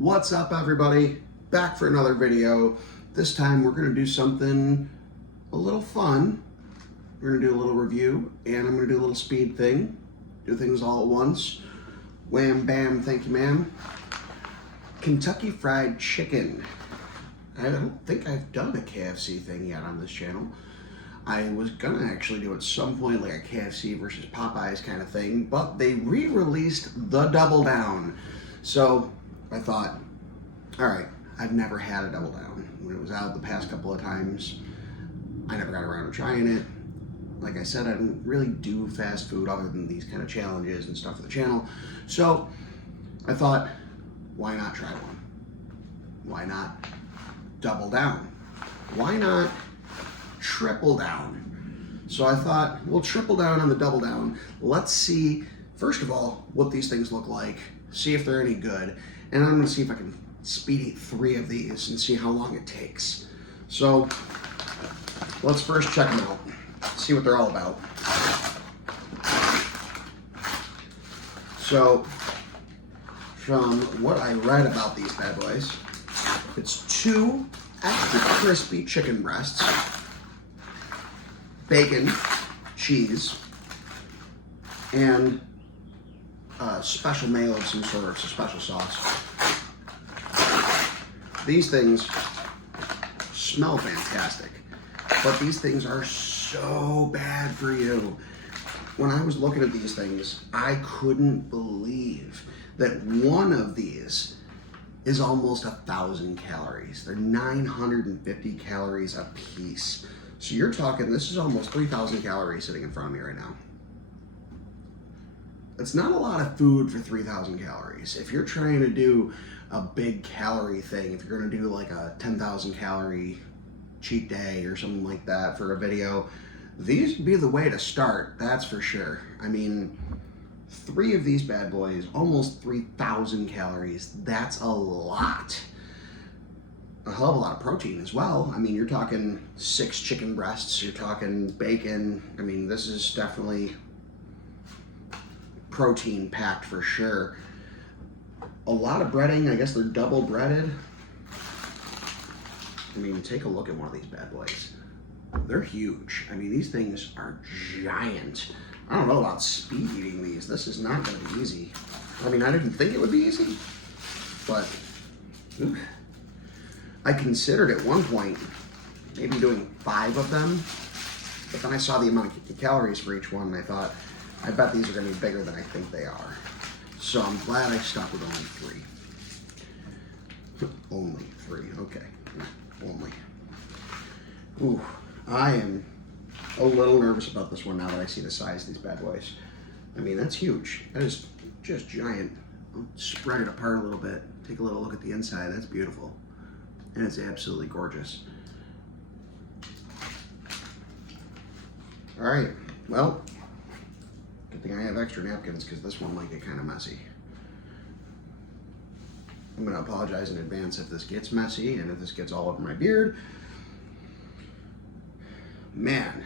What's up, everybody? Back for another video. This time we're gonna do something a little fun. We're gonna do a little review, and I'm gonna do a little speed thing. Do things all at once. Wham, bam, thank you, ma'am. Kentucky Fried Chicken. I don't think I've done a KFC thing yet on this channel. I was gonna actually do at some point like a KFC versus Popeyes kind of thing, but they re-released the Double Down. So I thought, all right, I've never had a Double Down. When it was out the past couple of times, I never got around to trying it. Like I said, I don't really do fast food other than these kind of challenges and stuff for the channel. So I thought, why not try one? Why not double down? Why not triple down? So I thought, we'll triple down on the double down. Let's see, first of all, what these things look like, see if they're any good, and I'm gonna see if I can speed eat 3 of these and see how long it takes. So let's first check them out, see what they're all about. So from what I read about these bad boys, it's 2 extra crispy chicken breasts, bacon, cheese, and special mayo of some sort, so special sauce. These things smell fantastic, but these things are so bad for you. When I was looking at these things, I couldn't believe that one of these is almost 1,000 calories. They're 950 calories a piece. So you're talking, this is almost 3,000 calories sitting in front of me right now. It's not a lot of food for 3,000 calories. If you're trying to do a big calorie thing, if you're gonna do like a 10,000 calorie cheat day or something like that for a video, these would be the way to start, that's for sure. I mean, 3 of these bad boys, almost 3,000 calories, that's a lot. A hell of a lot of protein as well. I mean, you're talking 6 chicken breasts, you're talking bacon. I mean, this is definitely protein packed for sure. A lot of breading, I guess they're double breaded. I mean, take a look at one of these bad boys. They're huge. I mean, these things are giant. I don't know about speed eating these. This is not gonna be easy. I mean, I didn't think it would be easy, but I considered at one point maybe doing 5 of them, but then I saw the amount of calories for each one and I thought, I bet these are gonna be bigger than I think they are. So I'm glad I stuck with only 3. Only 3, okay, only. Ooh, I am a little nervous about this one now that I see the size of these bad boys. I mean, that's huge. That is just giant. I'll spread it apart a little bit. Take a little look at the inside. That's beautiful. And it's absolutely gorgeous. All right, well, good thing I have extra napkins because this one might get kind of messy. I'm gonna apologize in advance if this gets messy and if this gets all over my beard. Man,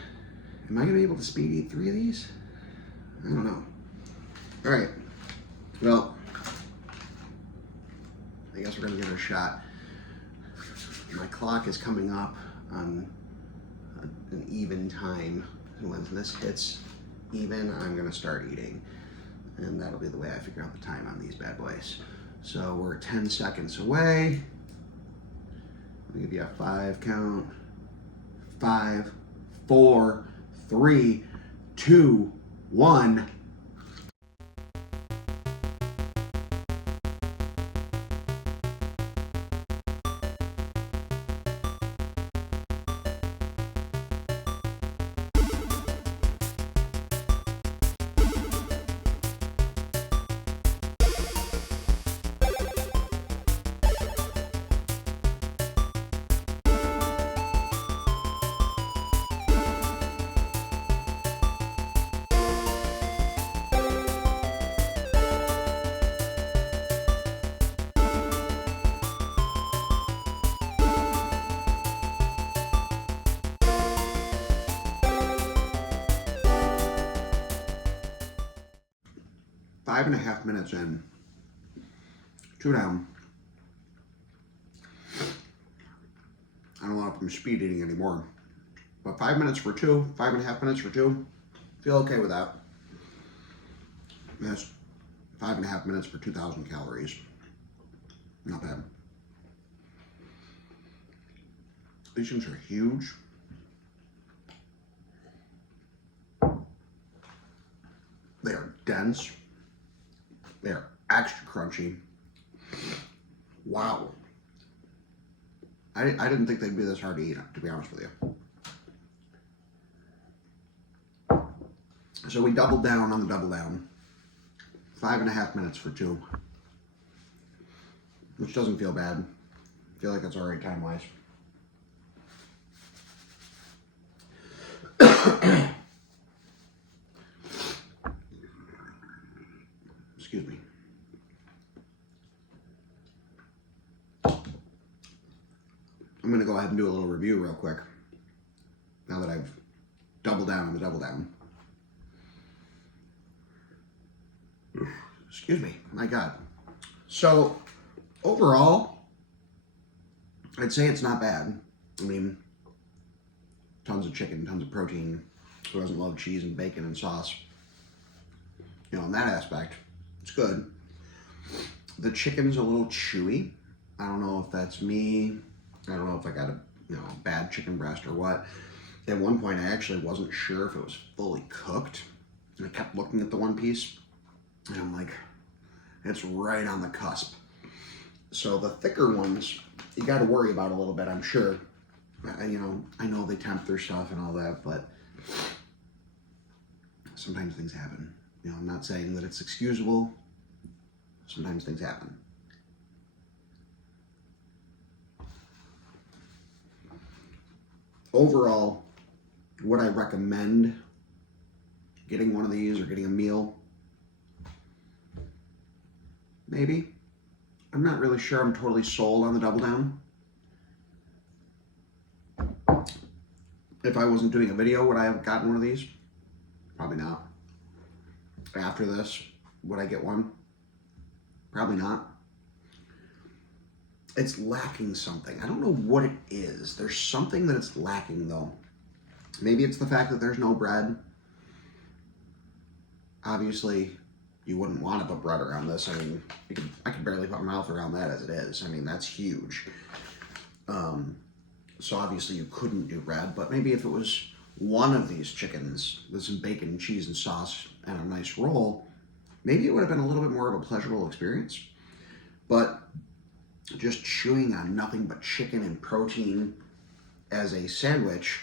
am I gonna be able to speed eat 3 of these? I don't know. All right, well, I guess we're gonna give it a shot. My clock is coming up on an even time. When this hits even, I'm gonna start eating. And that'll be the way I figure out the time on these bad boys. So we're 10 seconds away. Let me give you a 5 count. 5, 4, 3, 2, 1. Five and a half minutes in, 2 down. I don't know if I'm speed eating anymore. But 5 minutes for two, 5.5 minutes for two, feel okay with that. That's 5.5 minutes for 2,000 calories. Not bad. These things are huge. They are dense. They are extra crunchy. Wow. I didn't think they'd be this hard to eat, to be honest with you. So we doubled down on the double down. 5.5 minutes for two. Which doesn't feel bad. I feel like that's all right time-wise. Excuse me. I'm going to go ahead and do a little review real quick. Now that I've doubled down on the double down. Excuse me. My God. So, overall, I'd say it's not bad. I mean, tons of chicken, tons of protein. Who doesn't love cheese and bacon and sauce? You know, in that aspect, it's good. The chicken's a little chewy. I don't know if that's me. I don't know if I got a bad chicken breast or what. At one point, I actually wasn't sure if it was fully cooked. And I kept looking at the one piece, and I'm like, it's right on the cusp. So the thicker ones, you got to worry about a little bit, I'm sure. I know they tempt their stuff and all that, but sometimes things happen. I'm not saying that it's excusable. Sometimes things happen. Overall, would I recommend getting one of these or getting a meal? Maybe. I'm not really sure I'm totally sold on the double down. If I wasn't doing a video, would I have gotten one of these? Probably not. After this, would I get one? Probably not. It's lacking something. I don't know what it is. There's something that it's lacking, though. Maybe it's the fact that there's no bread. Obviously, you wouldn't want to put bread around this. I mean, I can barely put my mouth around that as it is. I mean, that's huge. So obviously you couldn't do bread, but maybe if it was one of these chickens with some bacon and cheese and sauce and a nice roll, maybe it would have been a little bit more of a pleasurable experience. But just chewing on nothing but chicken and protein as a sandwich,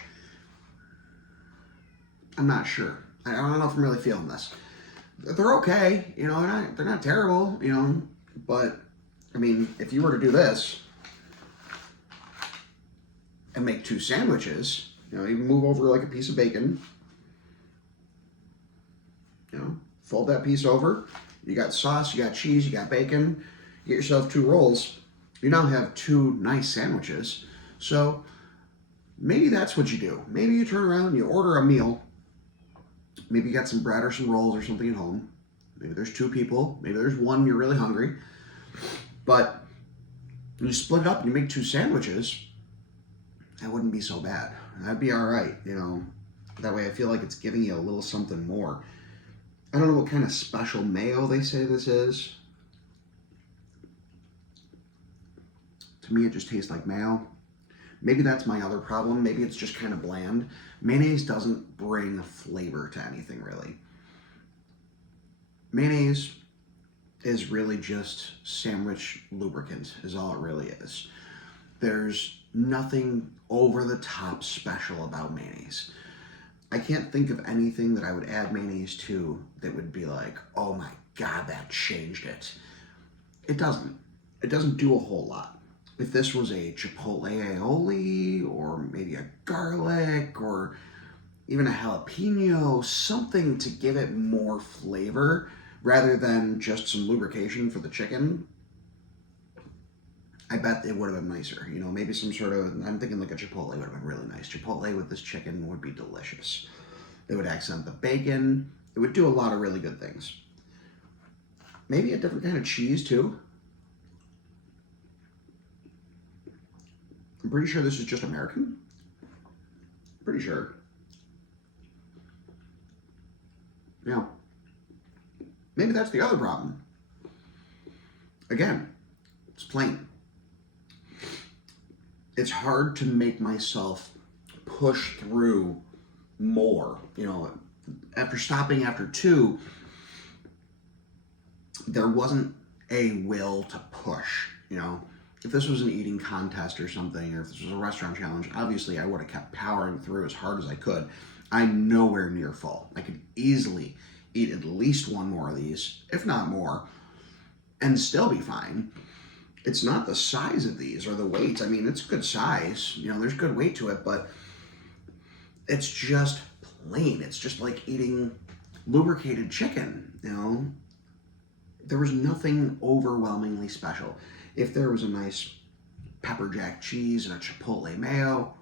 I'm not sure. I don't know if I'm really feeling this. They're okay, they're not terrible, but I mean, if you were to do this and make two sandwiches, you move over like a piece of bacon, fold that piece over, you got sauce, you got cheese, you got bacon, get yourself two rolls, you now have two nice sandwiches. So maybe that's what you do. Maybe you turn around and you order a meal. Maybe you got some bread or some rolls or something at home. Maybe there's two people. Maybe there's one, you're really hungry. But you split it up and you make two sandwiches, that wouldn't be so bad. That'd be all right, That way I feel like it's giving you a little something more. I don't know what kind of special mayo they say this is. To me, it just tastes like mayo. Maybe that's my other problem. Maybe it's just kind of bland. Mayonnaise doesn't bring flavor to anything, really. Mayonnaise is really just sandwich lubricant, is all it really is. There's nothing over the top special about mayonnaise. I can't think of anything that I would add mayonnaise to that would be like, oh my God, that changed it. It doesn't. It doesn't do a whole lot. If this was a chipotle aioli, or maybe a garlic, or even a jalapeno, something to give it more flavor rather than just some lubrication for the chicken, I bet it would have been nicer. Maybe some sort of, I'm thinking like a chipotle would have been really nice. Chipotle with this chicken would be delicious. It would accent the bacon. It would do a lot of really good things. Maybe a different kind of cheese too. pretty sure this is just American. Pretty sure. Now, maybe that's the other problem. Again, it's plain. It's hard to make myself push through more. You know, after stopping after 2, there wasn't a will to push, you know. If this was an eating contest or something, or if this was a restaurant challenge, obviously I would have kept powering through as hard as I could. I'm nowhere near full. I could easily eat at least 1 more of these, if not more, and still be fine. It's not the size of these or the weights. I mean, it's good size. You know, there's good weight to it, but it's just plain. It's just like eating lubricated chicken, you know. There was nothing overwhelmingly special. If there was a nice pepper jack cheese and a chipotle mayo,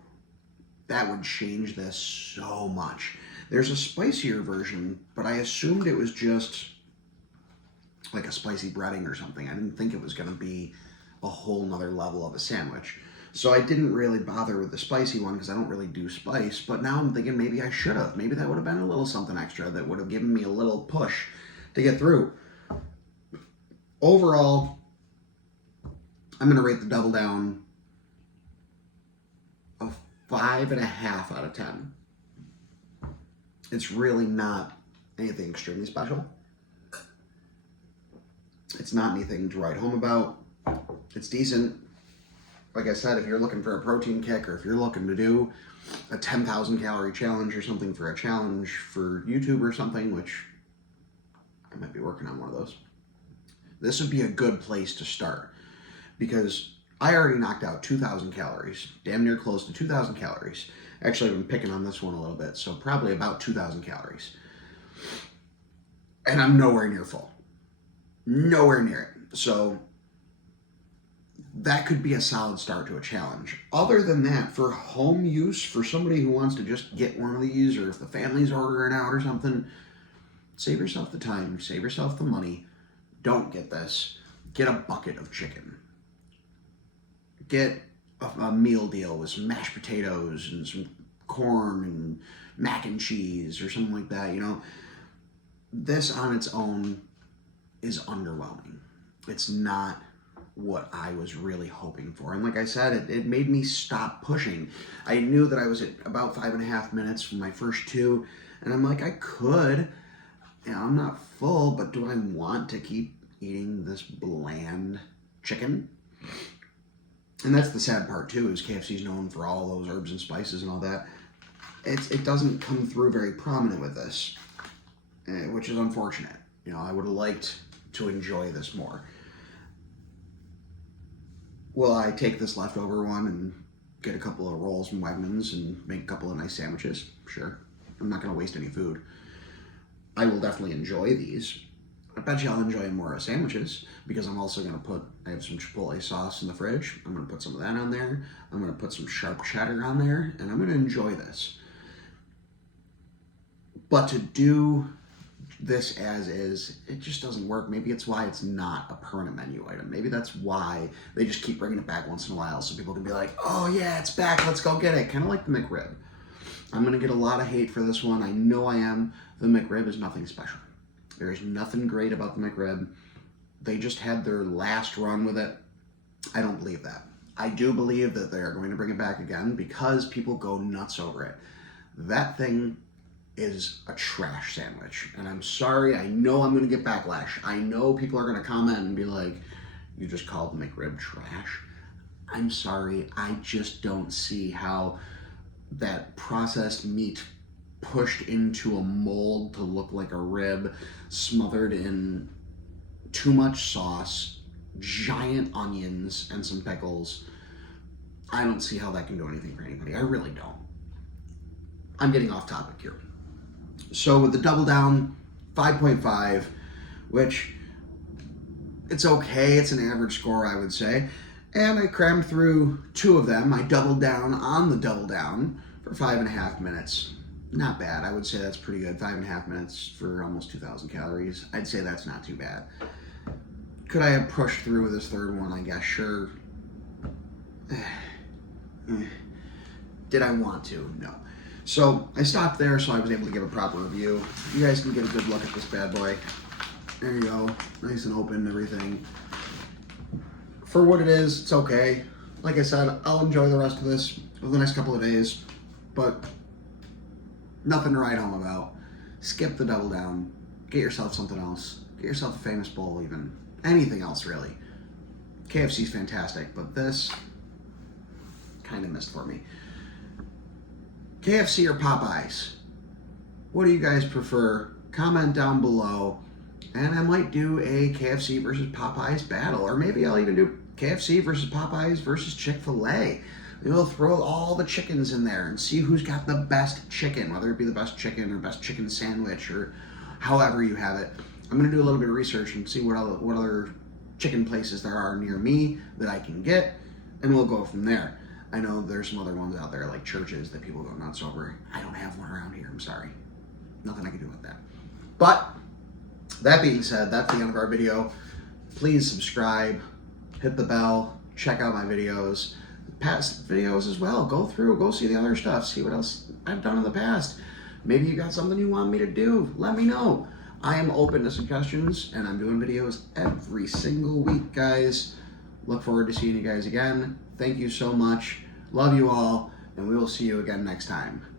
that would change this so much. There's a spicier version, but I assumed it was just like a spicy breading or something. I didn't think it was going to be a whole nother level of a sandwich. So I didn't really bother with the spicy one because I don't really do spice, but now I'm thinking maybe I should have. Maybe that would have been a little something extra that would have given me a little push to get through. Overall, I'm going to rate the Double Down a 5.5 out of 10. It's really not anything extremely special. It's not anything to write home about. It's decent. Like I said, if you're looking for a protein kick, or if you're looking to do a 10,000 calorie challenge or something for a challenge for YouTube or something, which I might be working on one of those, this would be a good place to start, because I already knocked out 2,000 calories, damn near close to 2,000 calories. Actually, I've been picking on this one a little bit, so probably about 2,000 calories. And I'm nowhere near full. Nowhere near it. So that could be a solid start to a challenge. Other than that, for home use, for somebody who wants to just get one of these, or if the family's ordering out or something, save yourself the time, save yourself the money. Don't get this. Get a bucket of chicken. Get a meal deal with some mashed potatoes and some corn and mac and cheese or something like that. You know, this on its own is underwhelming. It's not what I was really hoping for. And like I said, it made me stop pushing. I knew that I was at about 5.5 minutes from my first 2, and I'm like, I could, you know, I'm not full, but do I want to keep eating this bland chicken? And that's the sad part too, is KFC's known for all those herbs and spices and all that. It doesn't come through very prominent with this, which is unfortunate. You know, I would have liked to enjoy this more. Will I take this leftover one and get a couple of rolls from Wegmans and make a couple of nice sandwiches? Sure. I'm not going to waste any food. I will definitely enjoy these. I bet you I'll enjoy more sandwiches, because I'm also going to I have some Chipotle sauce in the fridge. I'm going to put some of that on there. I'm going to put some sharp cheddar on there, and I'm going to enjoy this. But to do this as is, it just doesn't work. Maybe it's why it's not a permanent menu item. Maybe that's why they just keep bringing it back once in a while, so people can be like, oh yeah, it's back, let's go get it. Kind of like the McRib. I'm going to get a lot of hate for this one. I know I am. The McRib is nothing special. There's nothing great about the McRib. They just had their last run with it. I don't believe that. I do believe that they're going to bring it back again, because people go nuts over it. That thing is a trash sandwich. And I'm sorry, I know I'm going to get backlash. I know people are going to comment and be like, you just called the McRib trash. I'm sorry, I just don't see how that processed meat pushed into a mold to look like a rib, smothered in too much sauce, giant onions, and some pickles. I don't see how that can do anything for anybody. I really don't. I'm getting off topic here. So with the Double Down, 5.5, which it's okay. It's an average score, I would say. And I crammed through 2 of them. I doubled down on the Double Down for 5.5 minutes. Not bad. I would say that's pretty good. 5.5 minutes for almost 2,000 calories. I'd say that's not too bad. Could I have pushed through with this third one? I guess, sure. Did I want to? No. So I stopped there so I was able to give a proper review. You guys can get a good look at this bad boy. There you go. Nice and open and everything. For what it is, it's okay. Like I said, I'll enjoy the rest of this over the next couple of days, but nothing to write home about. Skip the double down. Get yourself something else. Get yourself a famous bowl even. Anything else, really. KFC's fantastic, but this kind of missed for me. KFC or Popeyes? What do you guys prefer? Comment down below, and I might do a KFC versus Popeyes battle, or maybe I'll even do KFC versus Popeyes versus Chick-fil-A. We'll throw all the chickens in there and see who's got the best chicken, whether it be the best chicken or best chicken sandwich or however you have it. I'm going to do a little bit of research and see what other chicken places there are near me that I can get, and we'll go from there. I know there's some other ones out there like churches that people go nuts over. I don't have one around here, I'm sorry. Nothing I can do with that. But that being said, that's the end of our video. Please subscribe, hit the bell, check out my videos, past videos as well. Go through, go see the other stuff, see what else I've done in the past. Maybe you got something you want me to do, let me know. I am open to suggestions, and I'm doing videos every single week, guys. Look forward to seeing you guys again. Thank you so much. Love you all, and we will see you again next time.